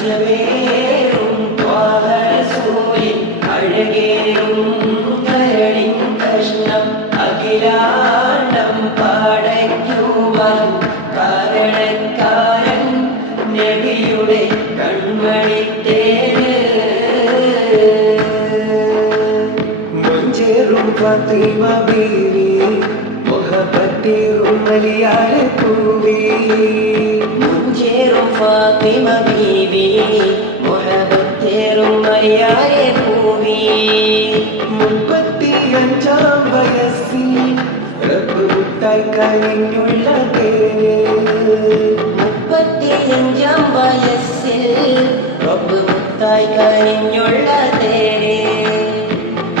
അജവേറും ത്വാഹരസൂലിൻ അഴകേറും കരളിൻ കഷ്ണം അഖിലാണ്ടം പാടയ്ക്കുവാൻ കാരണക്കാരൻ നബിയുടെ കൺമണിത്തേന് മുഞ്ചേറും ഫാത്തിമ ബീവി മുഹബത്തേറും മലയാള പൂവി മുഞ്ചേറും ഫാത്തിമ ബീവി മുഹബത്തേറും മലയാള പൂവി 35-ാം വയസ്സിൽ റബ്ബ് മുത്തായി കനിഞ്ഞുള്ള തേന് 35-ാം വയസ്സിൽ റബ്ബ് മുത്തായി കനിഞ്ഞുള്ള തേന്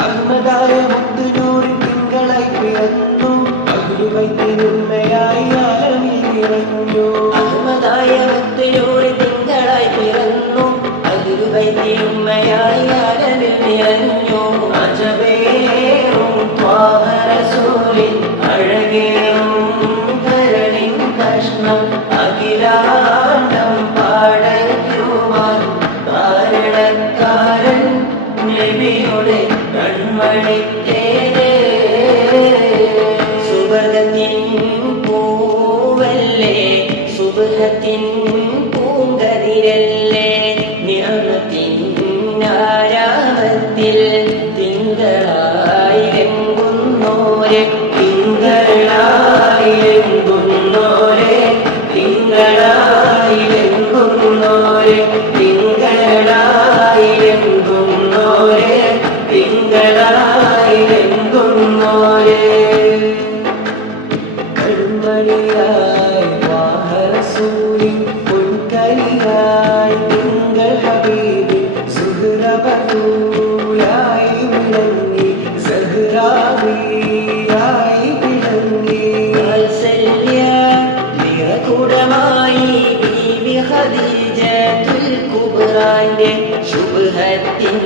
അഹ്മദായ മുത്തുനൂറ് തിങ്കളായി പിറന്നു അഹ്ലുബൈത്തിനുമ്മയായി ആലമിൽ നിറഞ്ഞു അഹ്മദായ മുത്തുനൂറ് തിങ്കളായി പിറന്നു അഹ്ലുബൈത്തിനുമ്മയായി ആലമിൽ നിറഞ്ഞു അജബേറും ത്വാഹരസൂലിൻ അഴകേറും കരളിൻ കഷ്ണം അഖിലാണ്ടം പാടയ്ക്കുവാൻ കാരണക്കാരൻ നബിയുടെ കൺമണിത്തേന് സുബഹത്തിൻ പൂവല്ലേ സുബഹത്തിൻ പൂങ്കതിരല്ലേ നിഅമത്തിൻ ആരാമത്തിൽ തിങ്കളായി രംഗുന്നോരെ തിങ്കളായി രംഗുന്നോരെ തിങ്കളായി രംഗുന്നോരെ തിങ്കളായി രംഗുന്നോരെ തിങ്കളായി രംഗുന്നോരെ കൺമണിയായി ത്വാഹരസൂലിൻ പൊൻകൈയായി തിങ്കൾ ഹബീബിൻ സുഹ്റ ബത്തൂലായി വിളങ്ങി സഹ്റാവിയായി വിളങ്ങി വാത്സല്യ നിറകുടമായി ബീവി ഖദീജത്തുൽ കുബ്രാന്റെ ശുബ്ഹത്തിൻ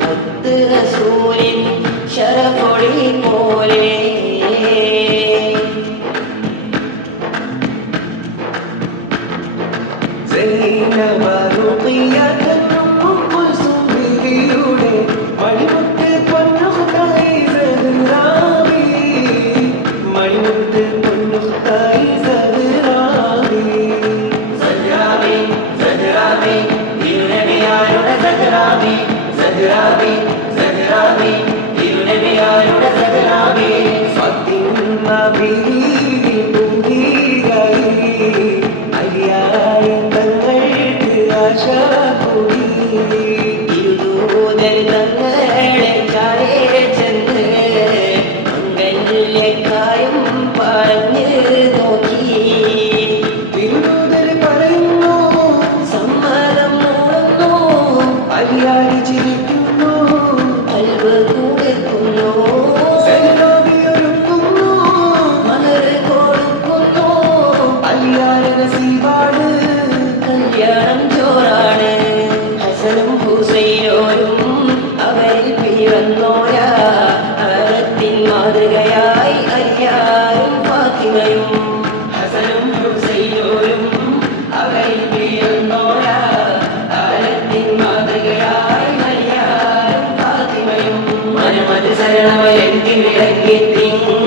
മുത്ത് റസൂലിൻ ശരഫൊളി പോലെ സൈനബ റുഖിയത്തും കുൽസും ബീവിയുടെ മണിമുത്ത് പൊന്നുഖായി സഹ്റാവി മണിമുത്ത് പൊന്നുഖായി സഹ്റാവി സഹ്റാവി സഹ്റാവി തിരുനബിയാരുടെ സഹ്റാവി സഹ്റാവി സഹ്റാവി തിരുനബിയാരുടെ സഹ്റാവി ഫാത്തിമ ബീവി പൂങ്കിയായി അലിയായ തങ്ങൾക്ക് ആശാകുടി ഇരുദൂതൻ തങ്ങളെ ചാരേ ചെന്ന് മംഗല്യക്കായും പറഞ്ഞ് നോക്കി ഇരുദൂതൻ പറയുന്നു സമ്മതം മൂളുന്നു അലിയായി ചിരിക്കുന്നു കൽബ് കൊടുക്കുന്നു സഹ്റാവിയൊരുക്കുന്നു മഹർ കൊടുക്കുന്നു അലിയായ നസീബാണ് കല്യാണം ചോറാണ് ഹസനും ഹുസൈനോരും അവരിൽ പിറന്നോരാ ആരത്തിൻ മാതൃകയായി അലിയാരും ഫാത്തിമയും ഹസനും ഹുസൈനോരും അവരിൽ പിറന്നോരാ ആരത്തിൻ മാതൃകയായി അലിയാരും ഫാത്തിമയും മനമത് ശരണമയന്തി വിളങ്ങി തിങ്ങും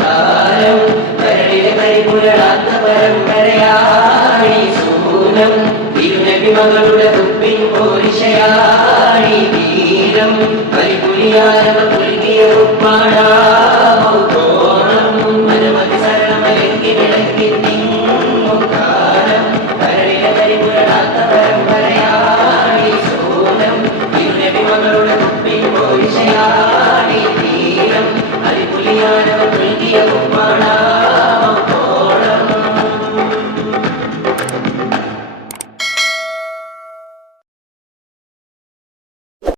കാലം കരളിലെ കരിപുരളാത്ത പരമ്പരയാണി സൂനം തിരുനബി മകളുടെ ഉപ്പിൻ പോരിശയാണി വീരം പരിപുലിയാരവ പുൽകിയ ഉപ്പാടാ